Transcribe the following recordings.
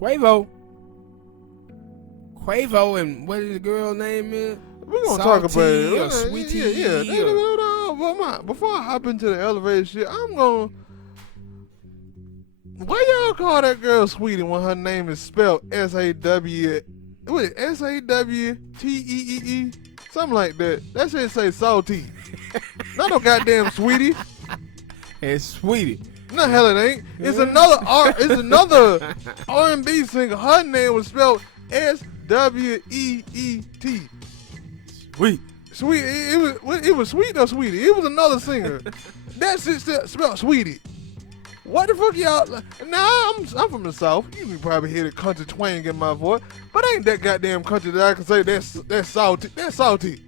Quavo, and what is the girl name is? We're gonna talk about it. Or Sweetie. Yeah. Before I hop into the elevator shit, I'm gonna. Why y'all call that girl Sweetie when her name is spelled S-A-W? What is it? S-A-W-T-E-E-E? Something like that. That shit say salty. Not no goddamn Sweetie. It's Sweetie. No, hell it ain't. It's another R&B singer. Her name was spelled S-W-E-E-T. Sweet. It was Sweet or Sweetie. It was another singer. That shit spelled Sweetie. What the fuck y'all? Nah, I'm from the South. You can probably hear the country twang in my voice, but ain't that goddamn country that I can say that's salty. That's salty.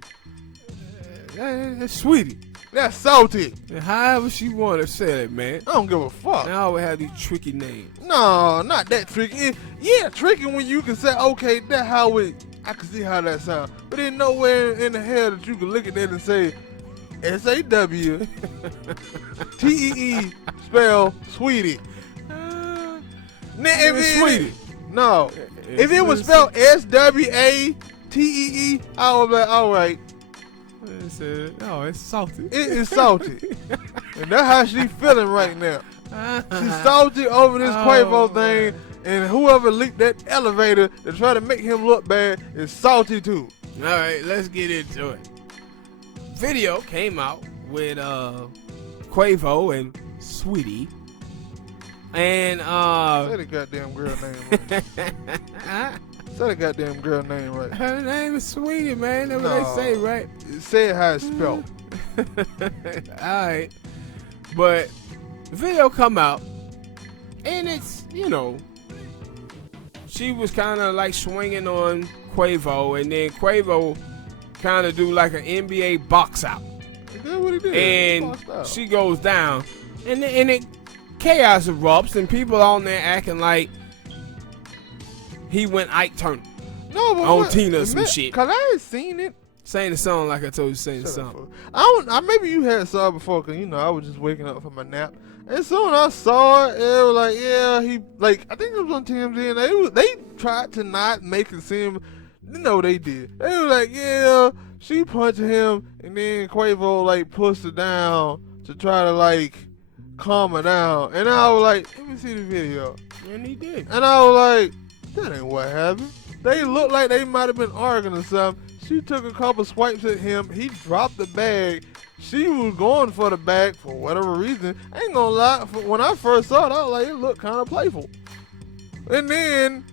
That's Sweetie. That's salty. However she want to say it, man. I don't give a fuck. Now we have these tricky names. No, not that tricky. Yeah, tricky when you can say, okay, that's how it. I can see how that sounds, but there's nowhere in the hell that you can look at that and say S-A-W-T-E-E spell Sweetie. Sweetie. No. If it was spelled S-W-A-T-E-E, I would be like, all right. No, it's salty. It is salty. And that's how she feeling right now. She's salty over this Quavo thing, and whoever leaked that elevator to try to make him look bad is salty too. All right, let's get into it. Video came out with Quavo and Sweetie, and say the goddamn girl name right. Say the goddamn girl name right. Her name is Sweetie, man. That's what they say, right? Say it how it's spelled. All right, but the video come out, and it's, you know, she was kind of like swinging on Quavo, and then Quavo kind of do like an NBA box out. That's what he did. And she goes down, and it chaos erupts, and people on there acting like he went Ike Turner. No, but on Tina or some shit. Cause I ain't seen it. Saying the song like I told you, saying the song. Maybe you had saw it before, cause you know I was just waking up from my nap, and so when I saw it, it was like, yeah, he like I think it was on TMZ, and they tried to not make it seem, you know, they did. They were like, yeah, she punched him, and then Quavo like pushed her down to try to like calm her down, and I was like, let me see the video, and he did, and I was like, that ain't what happened. They looked like they might have been arguing or something. She took a couple swipes at him. He dropped the bag. She was going for the bag for whatever reason. I ain't gonna lie. When I first saw it, I was like, it looked kind of playful. And then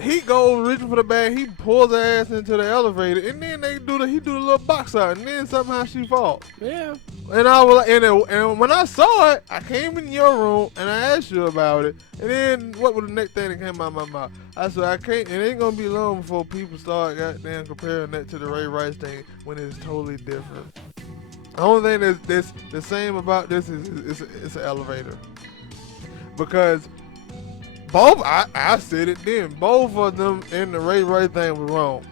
he goes reaching for the bag. He pulls her ass into the elevator. And then he do the little box out. And then somehow she falls. Yeah. And I was like, and when I saw it, I came in your room and I asked you about it. And then what was the next thing that came out of my mouth? I said, I can't. It ain't gonna be long before people start goddamn comparing that to the Ray Rice thing when it's totally different. The only thing that's the same about this is it's an elevator, because both I said it then. Both of them in the Ray Rice thing was wrong.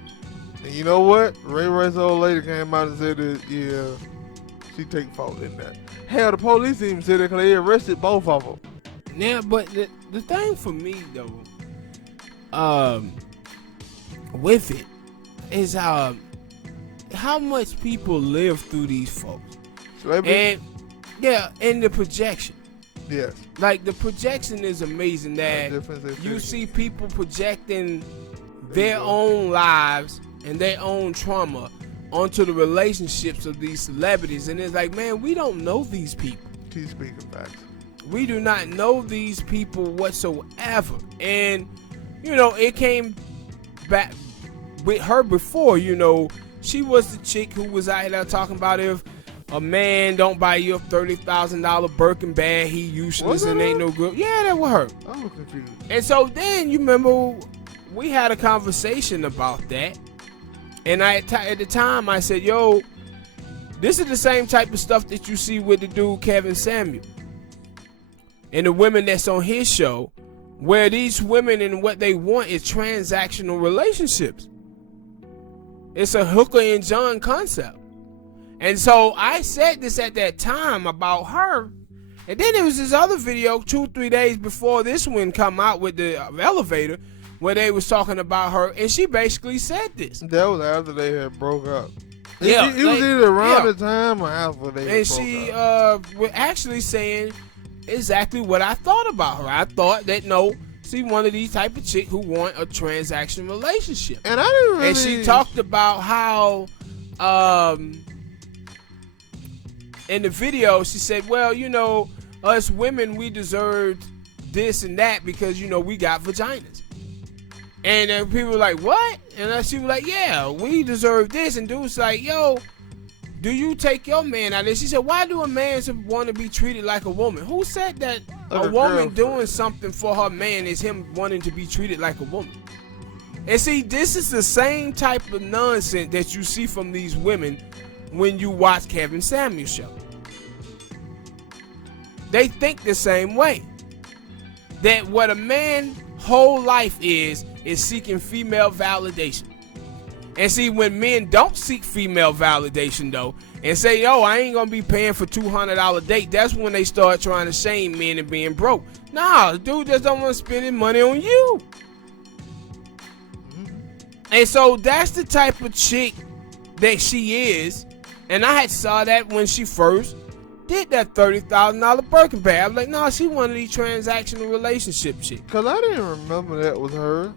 And you know what? Ray Rice's old lady came out and said that, yeah, she take fault in that. Hell, the police even said that because they arrested both of them. Yeah, but the thing for me though, with it is how much people live through these folks. And yeah, and the projection. Yes. Like the projection is amazing that you see people projecting their own lives and their own trauma onto the relationships of these celebrities, and it's like, man, we don't know these people. Keep speaking facts. We do not know these people whatsoever. And you know, it came back with her before, you know, she was the chick who was out there talking about if a man don't buy you a $30,000 Birkin bag, he useless and ain't no good. Yeah, that was her. I was confused. And so then, you remember, we had a conversation about that. And at the time, I said, yo, this is the same type of stuff that you see with the dude Kevin Samuel and the women that's on his show, where these women and what they want is transactional relationships. It's a hooker and John concept. And so I said this at that time about her, And then there was this other video 2-3 days before this one come out with the elevator, where they was talking about her, and she basically said this. That was after they had broke up. Yeah, it was either around the time or after they had and broke she up. was actually saying exactly what I thought about her. I thought that no, she one of these type of chick who want a transaction relationship. And I didn't really. And she talked about how in the video she said, well, you know, us women, we deserved this and that because, you know, we got vaginas. And then people were like, what? And she was like, yeah, we deserve this. And dude's like, yo, do you take your man out there? She said, why do a man want to be treated like a woman? Who said that Like a woman doing something for her man is him wanting to be treated like a woman? And see, this is the same type of nonsense that you see from these women when you watch Kevin Samuels show. They think the same way. That what a man's whole life is seeking female validation. And see, when men don't seek female validation though, and say, yo, I ain't gonna be paying for $200 date, that's when they start trying to shame men and being broke. Nah, the dude just don't want to spend his money on you. And so that's the type of chick that she is. And I had saw that when she first did that $30,000 Birkin bag. I was like, no, she one of these transactional relationship chicks. Because I didn't remember that was her.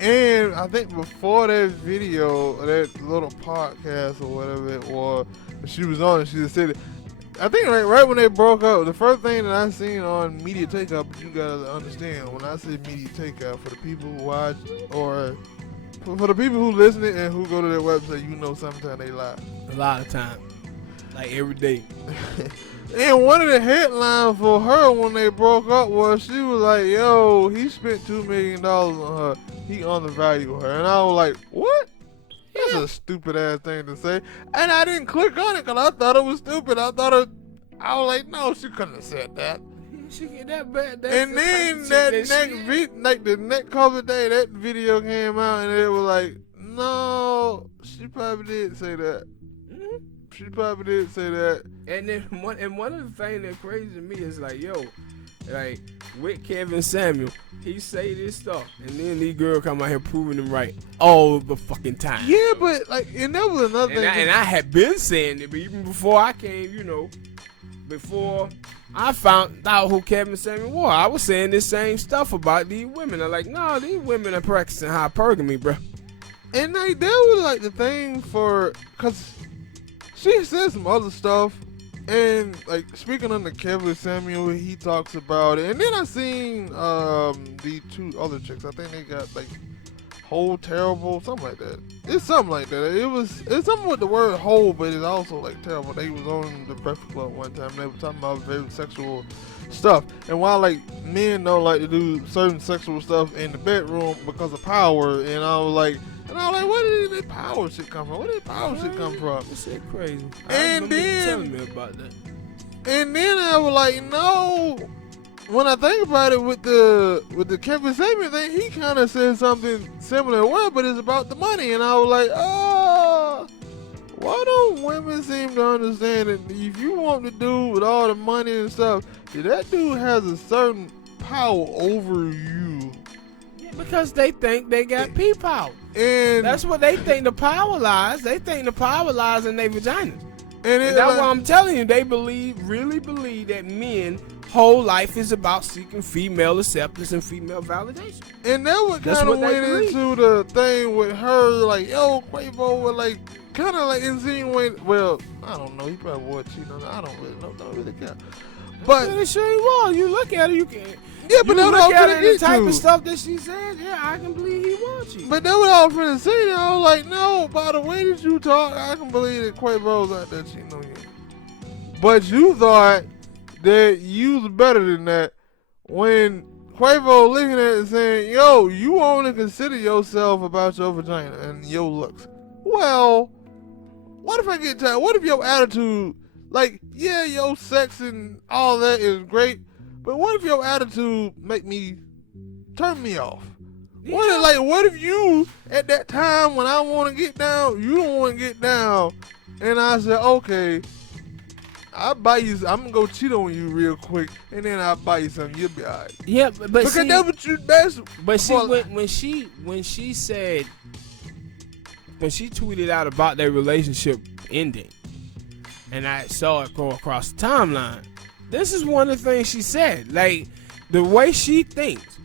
And I think before that video, that little podcast or whatever it was, she was on it, she just said it. I think right when they broke up, the first thing that I seen on Media Takeout, but you gotta understand, when I say Media Takeout, for the people who watch, or for the people who listen and who go to their website, you know sometimes they lie. A lot of time. Like every day. And one of the headlines for her when they broke up was she was like, yo, he spent $2 million on her. He undervalued her. And I was like, what? That's a stupid ass thing to say. And I didn't click on it because I thought it was stupid. I was like, no, she couldn't have said that. She get that bad. And then the next couple of days, that video came out and it was like, no, she probably did say that. She probably did say that. And then one of the things that's crazy to me is like, yo, like with Kevin Samuel, he say this stuff, and then these girls come out here proving him right all the fucking time. Yeah, but like, and that was another thing. And I had been saying it, but even before I came, you know, before I found out who Kevin Samuel was, I was saying this same stuff about these women. I'm like, no, these women are practicing hypergamy, bro. And like that was like the thing for, cause she said some other stuff, and like speaking on the Kevin Samuel, he talks about it. And then I seen the two other chicks. I think they got like whole terrible, something like that. It's something like that. It's something with the word whole, but it's also like terrible. They was on the Breakfast Club one time. They were talking about very sexual stuff. And while like men don't like to do certain sexual stuff in the bedroom because of power, and I was like, where did this power shit come from? Where did power shit come from? This shit crazy. And then telling me about that. And then I was like, no. When I think about it, with the Kevin Samuel thing, he kind of said something similar. Well, but it's about the money, and I was like, oh, why don't women seem to understand that if you want to do with all the money and stuff, that dude has a certain power over you. Because they think they got pee power. And that's what they think the power lies. They think the power lies in their vaginas. And that's why I'm telling you, they really believe that men whole life is about seeking female acceptance and female validation. And that would kind of went into the thing with her, like, yo, Quavo would like kind of like insinuate. Well, I don't know. He probably would cheat on her. I don't really know. Don't really care. But I'm sure he was. You look at her, you can. Yeah, but you that look at her, the type of stuff that she said. Yeah, I can believe he wants you. But that was all finna say. That I was like, no. By the way that you talk, I can believe that Quavo's out there cheating on you. But you thought that you was better than that when Quavo looking at it and saying, yo, you only consider yourself about your vagina and your looks. Well, what if I get tired? What if your attitude, like, yeah, your sex and all that is great, but what if your attitude turn me off? Yeah. What if you, at that time when I want to get down, you don't want to get down, and I said, okay, I'll buy you. I'm gonna go cheat on you real quick, and then I'll buy you something. You'll be alright. Yeah, but because see, that's what you best. But see, when she tweeted out about their relationship ending, and I saw it go across the timeline. This is one of the things she said. Like, the way she thinks,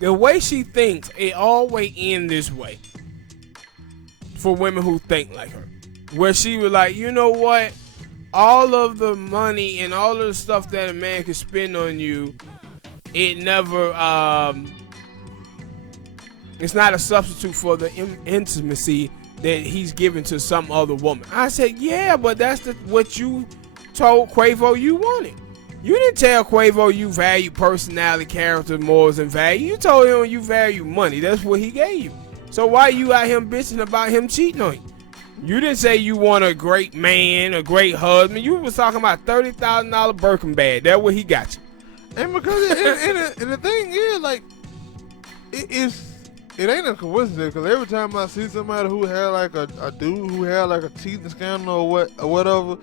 it always ends this way for women who think like her. Where she was like, you know what? All of the money and all of the stuff that a man can spend on you, it never, it's not a substitute for the intimacy that he's given to some other woman. I said, yeah, but that's what you told Quavo you wanted. You didn't tell Quavo you value personality, character, morals, and value. You told him you value money. That's what he gave you. So why you out here bitching about him cheating on you? You didn't say you want a great man, a great husband. You was talking about $30,000 Birkin bag. That's what he got you. And because and the thing is, like, it ain't a coincidence. Because every time I see somebody who had like a dude who had like a cheating scandal or whatever,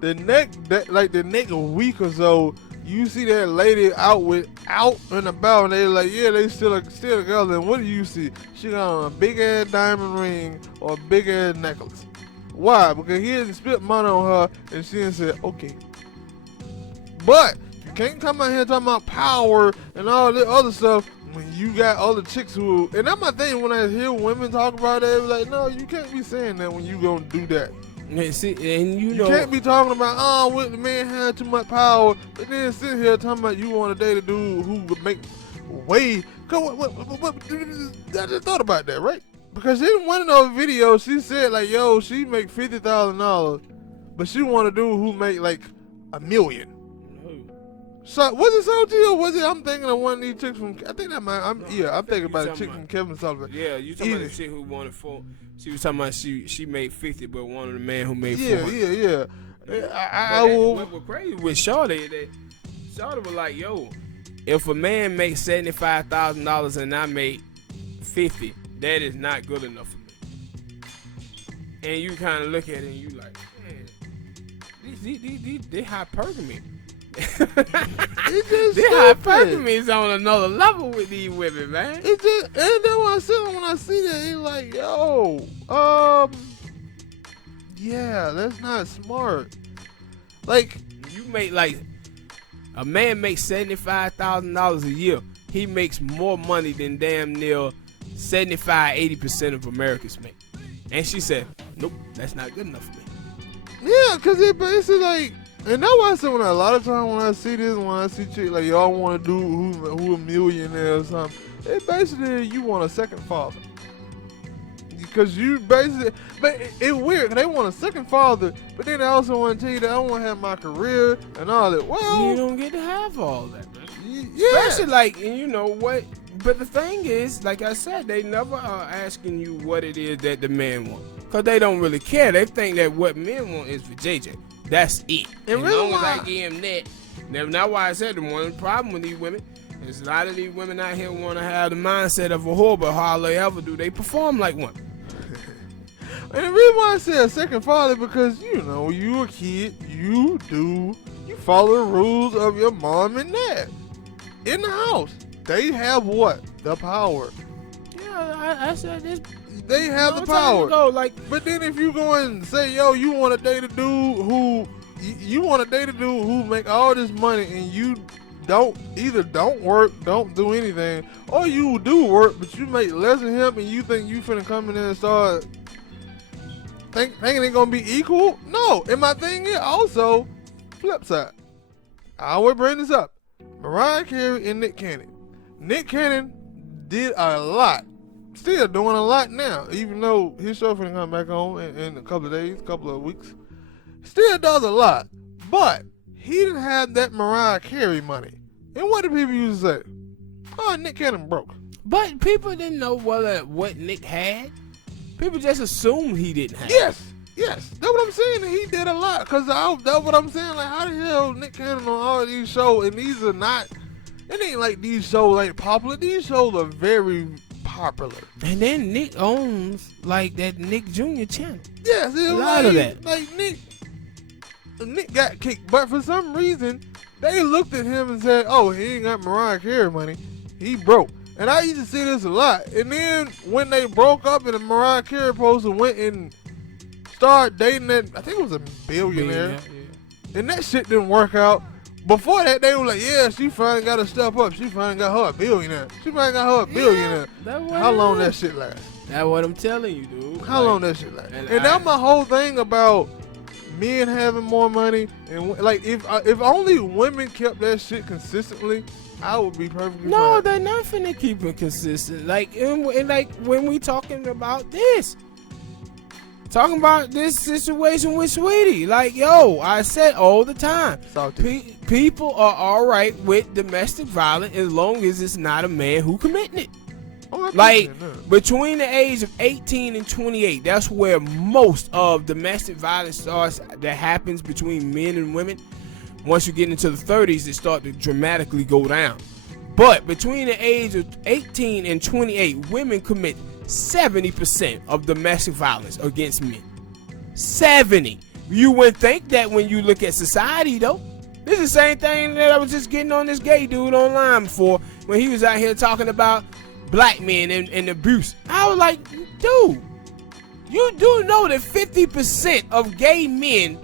the next week or so, you see that lady out and about, and they like, yeah, they still together. And what do you see? She got on a big ass diamond ring or a big ass necklace. Why? Because he didn't spent money on her, and she didn't say okay. But you can't come out here talking about power and all this other stuff when you got other chicks who. And that's my thing when I hear women talk about that. It's like, no, you can't be saying that when you gonna do that. Yeah, see, and you can't be talking about what the man had too much power, but then sit here talking about you want to date a dude who would make way. What, I just thought about that, right? Because in one of those videos, she said like, yo, she make $50,000, but she want a dude who make like $1 million. So was it Sochi or was it? I'm thinking of one of these chicks from. I think that might. I'm thinking about a chick from Kevin Sullivan. Yeah, you talking about the chick who wanted 4. She was talking about she made 50, but wanted a man who made 400. Yeah. What crazy with Shawty, that Shawty was like, yo, if a man makes $75,000 and I make 50, that is not good enough for me. And you kind of look at it and you like, man, they hypergamy. It's just hypergamy is on another level with these women, man. It's just, and that's what I said when I see that. It's like, yo, yeah, that's not smart. Like, you make like a man makes $75,000 a year. He makes more money than damn near 75-80% of Americans make. And she said, nope, that's not good enough for me. Yeah, because it basically like. And that's why I said a lot of times when I see this, when I see chicks like y'all want to do who a millionaire or something, it basically you want a second father. Because you basically, but it's weird. They want a second father, but then they also want to tell you that I want to have my career and all that. Well, you don't get to have all that, man. Yeah. Especially like, and you know what? But the thing is, like I said, they never are asking you what it is that the man wants. Because they don't really care. They think that what men want is for JJ. That's it. And as long as I give him that. That's why I said the one problem with these women is a lot of these women out here want to have the mindset of a whore, but hardly ever do they perform like one. And the reason why I say a second father, because you know, you a kid, you follow the rules of your mom and dad. In the house, they have what? The power. Yeah, I said this. They have the power. But then if you go and say, yo, you want to date a dude who make all this money and you don't work, don't do anything, or you do work but you make less than him and you think you finna come in there and start thinking they gonna be equal? No. And my thing is also flip side. I always bring this up. Mariah Carey and Nick Cannon. Nick Cannon did a lot. Still doing a lot now, even though his show finna come back on in a couple of days, couple of weeks. Still does a lot, but he didn't have that Mariah Carey money. And what do people used to say? Oh, Nick Cannon broke. But people didn't know what Nick had. People just assumed he didn't have. Yes. That's what I'm saying. He did a lot, cause that's what I'm saying. Like, how the hell Nick Cannon on all these shows, and these are not. It ain't like these shows ain't popular. These shows are very popular. And then Nick owns like that Nick Jr. channel. Yes, a lot of that. Like Nick, Nick got kicked, but for some reason, they looked at him and said, "Oh, he ain't got Mariah Carey money. He broke." And I used to see this a lot. And then when they broke up and the Mariah Carey poster went and started dating that, I think it was a billionaire. Yeah. And that shit didn't work out. Before that, they were like, yeah, she finally got to step up. She finally got her a billionaire. She finally got her a billionaire. How long that shit last? That's what I'm telling you, dude. How long that shit last? And that's my whole thing about men having more money. And like, if only women kept that shit consistently, I would be perfectly fine. They're not finna keep it consistent. Like, and like when we talking about this. Talking about this situation with Saweetie. Like, yo, I said all the time. People are all right with domestic violence as long as it's not a man who committing it. Like, between the age of 18 and 28, that's where most of domestic violence starts that happens between men and women. Once you get into the 30s, it starts to dramatically go down. But between the age of 18 and 28, women commit 70% of domestic violence against men. 70. You wouldn't think that when you look at society, though. This is the same thing that I was just getting on this gay dude online before when he was out here talking about black men and abuse. I was like, dude, you do know that 50% of gay men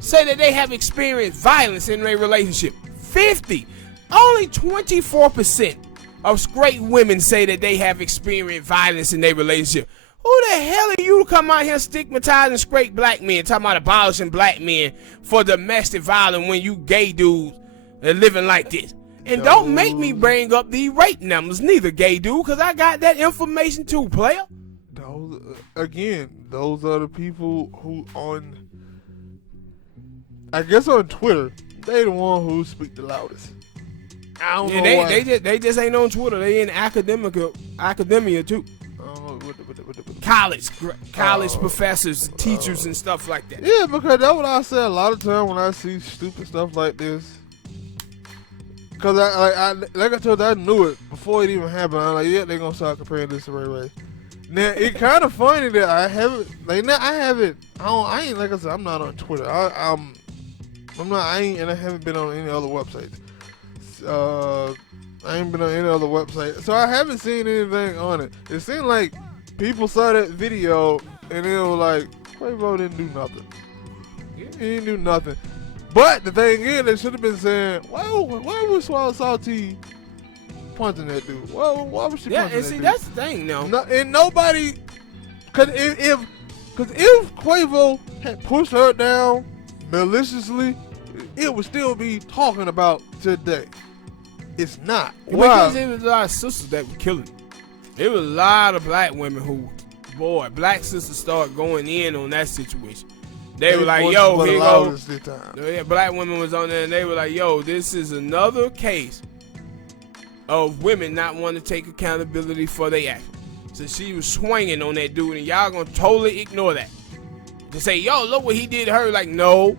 say that they have experienced violence in their relationship. 50. Only 24% of straight women say that they have experienced violence in their relationship. Who the hell are you to come out here stigmatizing straight black men, talking about abolishing black men for domestic violence when you gay dudes are living like this? And don't make me bring up the rape numbers neither, gay dude, because I got that information too, player. Those are the people who I guess on Twitter, they the one who speak the loudest. I don't know why. They just ain't on Twitter. They in academia too. College professors, teachers, and stuff like that. Yeah, because that's what I say a lot of time when I see stupid stuff like this. Because like I told you, I knew it before it even happened. I'm like, yeah, they're gonna start comparing this to Ray Ray. Now it's kind of funny that I haven't. Like now I haven't. I ain't, like I said, I'm not on Twitter. I'm not. I ain't, and I haven't been on any other websites. I ain't been on any other website, so I haven't seen anything on it. It seemed like people saw that video and they were like, Quavo didn't do nothing. He didn't do nothing. But the thing is, they should have been saying, why was Quavo Saweetie punching that dude? Why was she punching that dude? Yeah, and see, that's the thing, though. And nobody, because if Quavo had pushed her down maliciously, it would still be talking about today. It's not. Because there was a lot of sisters that were killing. There was a lot of black women who, black sisters started going in on that situation. They were like, yo, here you go. Yeah, black women was on there and they were like, yo, this is another case of women not wanting to take accountability for their actions. So she was swinging on that dude and y'all gonna totally ignore that. To say, yo, look what he did to her. Like, no,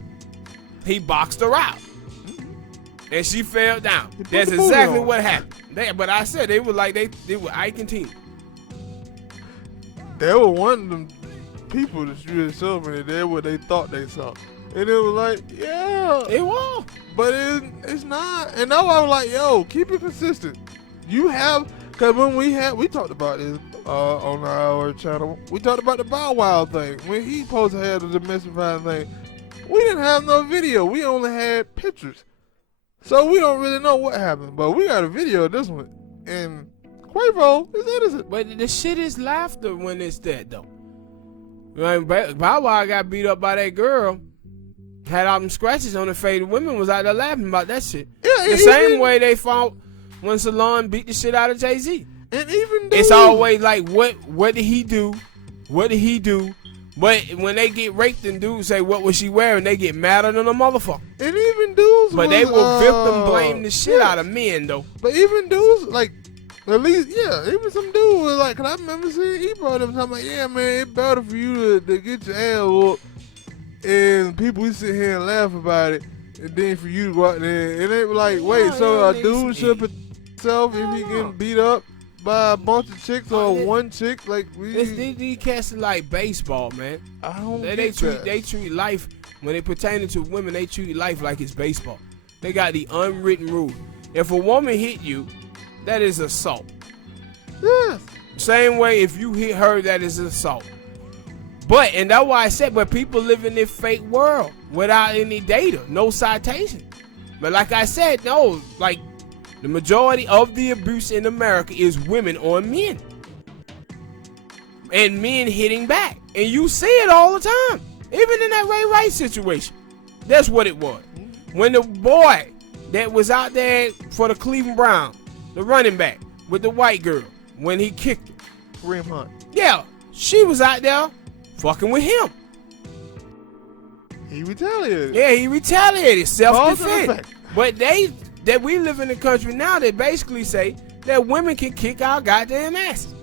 he boxed her out. And she fell down. That's exactly what happened. But I said they were like they were Ike and Tina. They were one of them people that you had showed me that they what they thought they saw. And it was like, yeah. It was. But it's not. And now I was like, yo, keep it consistent. You have, because when we talked about this on our channel, we talked about the Bow Wow thing. When he supposed to have the domestic violence thing, we didn't have no video. We only had pictures. So we don't really know what happened, but we got a video of this one, and Quavo is innocent. But the shit is laughter when it's that, though. Like, Bow Wow got beat up by that girl, had all them scratches on her face. The women was out there laughing about that shit. Yeah, the same way they fought when Salon beat the shit out of Jay-Z. And even it's always like, what did he do? What did he do? But when they get raped and dudes say, what was she wearing? They get madder than a motherfucker. And even dudes But they will victim blame the shit out of men, though. But even dudes, like, at least, yeah, even some dudes was like, cause I remember seeing Ebro them talking like, yeah, man, it's better for you to get your ass whooped and people we sit here and laugh about it, and then for you to go out there. And they were like, wait, so a dude should put himself if he getting beat up? by a bunch of chicks or one chick. Like these cats are like baseball, man. I don't They treat life, when they pertaining to women, they treat life like it's baseball. They got the unwritten rule. If a woman hit you, that is assault. Yes. Same way if you hit her, that is assault. But, and that's why I said, but people live in this fake world without any data, no citation. But like I said, no, like the majority of the abuse in America is women on men. And men hitting back. And you see it all the time. Even in that Ray Rice situation. That's what it was. When the boy that was out there for the Cleveland Browns, the running back with the white girl, when he kicked her. Kareem Hunt. Yeah, she was out there fucking with him. He retaliated. Yeah, he retaliated. Self-defense. But that we live in a country now that basically say that women can kick our goddamn asses.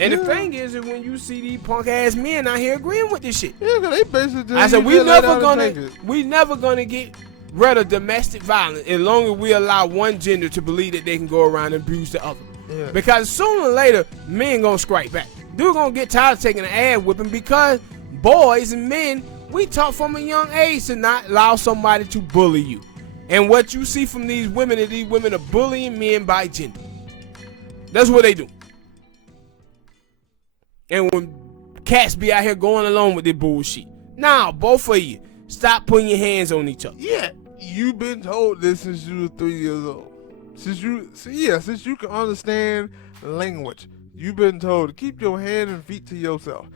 And the thing is that when you see these punk ass men out here agreeing with this shit. Yeah, because they basically I said we never gonna get rid of domestic violence as long as we allow one gender to believe that they can go around and abuse the other. Yeah. Because sooner or later, men gonna strike back. They're gonna get tired of taking an ass whipping because boys and men, we taught from a young age to not allow somebody to bully you. And what you see from these women is these women are bullying men by gender. That's what they do. And when cats be out here going along with this bullshit. Now, both of you, stop putting your hands on each other. Yeah, you've been told this since you were 3 years old. Since you can understand language, you've been told to keep your hand and feet to yourself.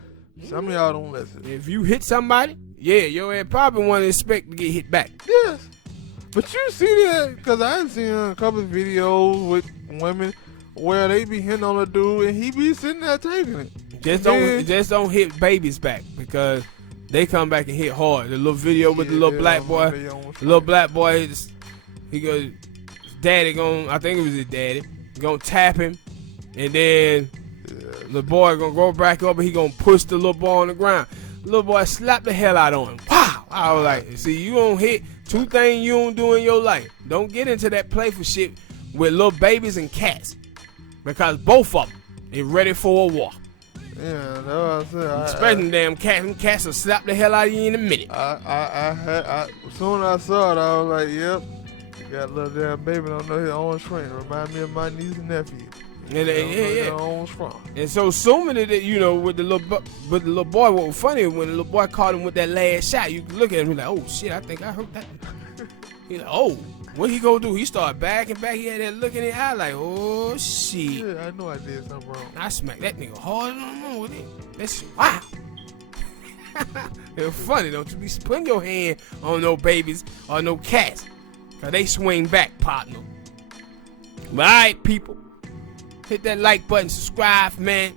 Some of y'all don't listen. If you hit somebody, yeah, your ass probably want to expect to get hit back. Yes. But you see that, because I've seen a couple of videos with women where they be hitting on a dude and he be sitting there taking it. Just don't hit babies back because they come back and hit hard. The little video with the little black boy, he goes, his daddy I think it was his daddy, gonna tap him, and then the boy gonna go back up and he gonna push the little boy on the ground. The little boy slapped the hell out on him. Wow! I was like, see, you don't hit two things you don't do in your life. Don't get into that playful shit with little babies and cats because both of them is ready for a war. Yeah, that's what I said. Especially damn cats. Them cats will slap the hell out of you in a minute. As soon as I saw it, I was like, yep. You got a little damn baby on his own screen. Remind me of my niece and nephew. And so many that, you know, with the little boy, what was funny when the little boy caught him with that last shot, you look at him and like, oh shit, I think I hurt that. He's like, oh, what he gonna do? He started backing back. He had that look in his eye like, oh shit. Yeah, I know I did something wrong. I smacked that nigga hard on with it. That's wow. It's funny, don't you be putting your hand on no babies or no cats, cause they swing back, partner. But alright, people, hit that like button, subscribe, man.